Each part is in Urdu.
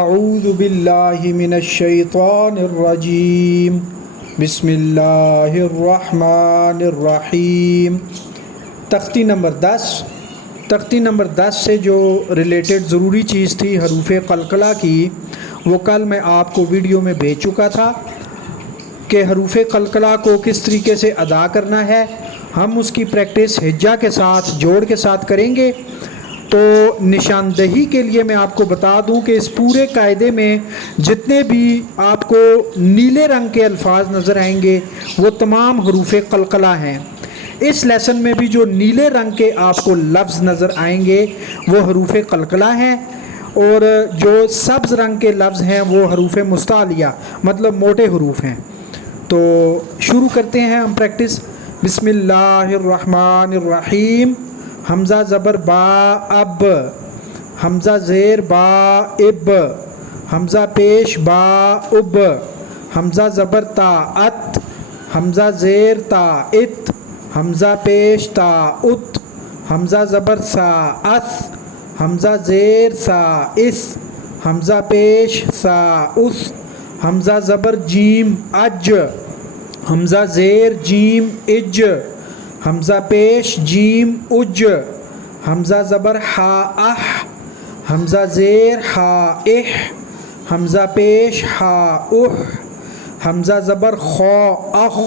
اعوذ باللہ من الشیطان الرجیم بسم اللہ الرحمن الرحیم۔ تختی نمبر 10 سے جو ریلیٹڈ ضروری چیز تھی حروف قلقلہ کی، وہ کل میں آپ کو ویڈیو میں بھیج چکا تھا کہ حروف قلقلہ کو کس طریقے سے ادا کرنا ہے۔ ہم اس کی پریکٹس ہجا کے ساتھ جوڑ کے ساتھ کریں گے۔ تو نشاندہی کے لیے میں آپ کو بتا دوں کہ اس پورے قاعدے میں جتنے بھی آپ کو نیلے رنگ کے الفاظ نظر آئیں گے وہ تمام حروف قلقلہ ہیں۔ اس لیسن میں بھی جو نیلے رنگ کے آپ کو لفظ نظر آئیں گے وہ حروف قلقلہ ہیں، اور جو سبز رنگ کے لفظ ہیں وہ حروف مستعلیہ مطلب موٹے حروف ہیں۔ تو شروع کرتے ہیں ہم پریکٹس۔ بسم اللہ الرحمن الرحیم۔ حمزہ زبر با اب، حمزہ زیر با اب، حمزہ پیش با اب، حمزہ زبر تا ات، حمزہ زیر تا ات، حمزہ پیش تا ات، حمزہ زبر سا اس، حمزہ زیر سا اس، حمزہ پیش سا اس، حمزہ زبر جیم اج، حمزہ زیر جیم اج، حمزہ پیش جیم اج، حمزہ زبر ہا اح، حمزہ زیر ہا اح، حمزہ پیش ہا اح، حمزہ زبر خا اخ،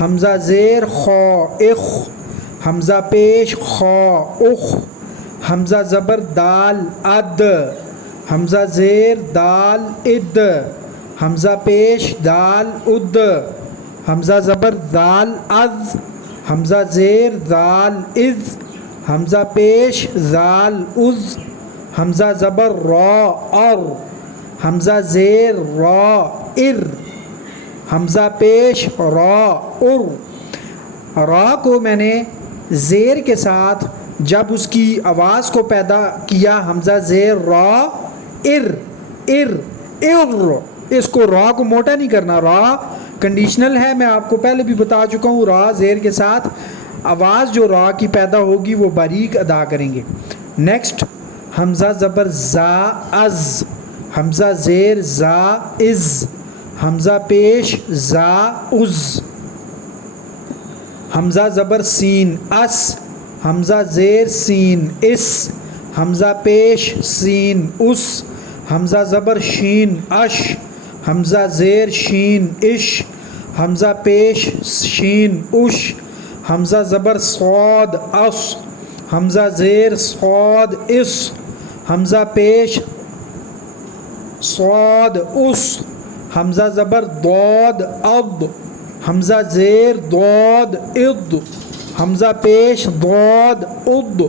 حمزہ زیر خا اخ، حمزہ پیش خا اخ، حمزہ زبر دال اد، حمزہ زیر دال اد، حمزہ پیش دال اد، حمزہ زبر ذال از، حمزہ زیر ذال از، حمزہ پیش ذال از، حمزہ زبر را ار، حمزہ زیر را ار، حمزہ پیش را ار۔ را کو میں نے زیر کے ساتھ جب اس کی آواز کو پیدا کیا، حمزہ زیر را ار ار ار، اس کو را کو موٹا نہیں کرنا، را کنڈیشنل ہے، میں آپ کو پہلے بھی بتا چکا ہوں۔ را زیر کے ساتھ آواز جو را کی پیدا ہوگی وہ باریک ادا کریں گے۔ نیکسٹ حمزہ زبر زا از، حمزہ زیر زا از، حمزہ پیش زا از، حمزہ زبر سین اس، حمزہ زیر سین اس، حمزہ پیش سین اس، حمزہ زبر شین اش، حمزہ زیر شین اش، حمزہ پیش شین اش، حمزہ زبر صاد اس، حمزہ زیر صاد اس، حمزہ پیش صاد اس، حمزہ زبر ضاد اض، حمزہ زیر ضاد اض، حمزہ پیش ضاد اض،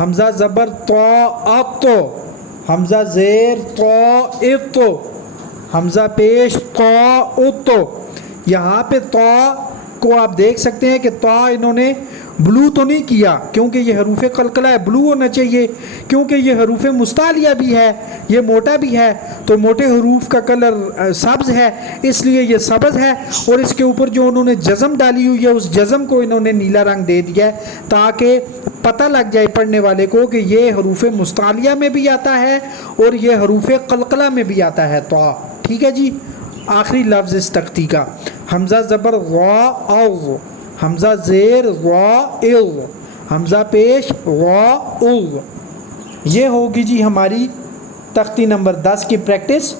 حمزہ زبر طا اط، حمزہ زیر طا اط، حمزہ پیش طا اط۔ یہاں پہ طا کو آپ دیکھ سکتے ہیں کہ طا انہوں نے بلو تو نہیں کیا کیونکہ یہ حروف قلقلہ ہے، بلو ہونا چاہیے کیونکہ یہ حروف مستعلیہ بھی ہے، یہ موٹا بھی ہے، تو موٹے حروف کا کلر سبز ہے اس لیے یہ سبز ہے، اور اس کے اوپر جو انہوں نے جزم ڈالی ہوئی ہے اس جزم کو انہوں نے نیلا رنگ دے دیا ہے تاکہ پتہ لگ جائے پڑھنے والے کو کہ یہ حروف مستعلیہ میں بھی آتا ہے اور یہ حروف قلقلہ میں بھی آتا ہے طا۔ ٹھیک ہے جی۔ آخری لفظ اس تختی کا حمزہ زبر غا اوغ، حمزہ زیر غا اغ، حمزہ پیش غا اغ۔ یہ ہوگی جی ہماری تختی نمبر 10 کی پریکٹس۔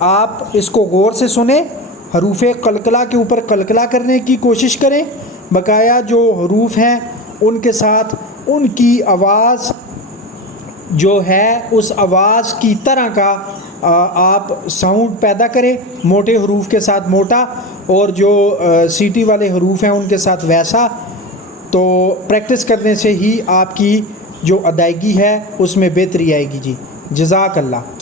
آپ اس کو غور سے سنیں، حروف قلقلہ کے اوپر قلقلہ کرنے کی کوشش کریں، بقایا جو حروف ہیں ان کے ساتھ ان کی آواز جو ہے اس آواز کی طرح کا آپ ساؤنڈ پیدا کریں، موٹے حروف کے ساتھ موٹا اور جو سیٹی والے حروف ہیں ان کے ساتھ ویسا۔ تو پریکٹس کرنے سے ہی آپ کی جو ادائیگی ہے اس میں بہتری آئے گی جی۔ جزاک اللہ۔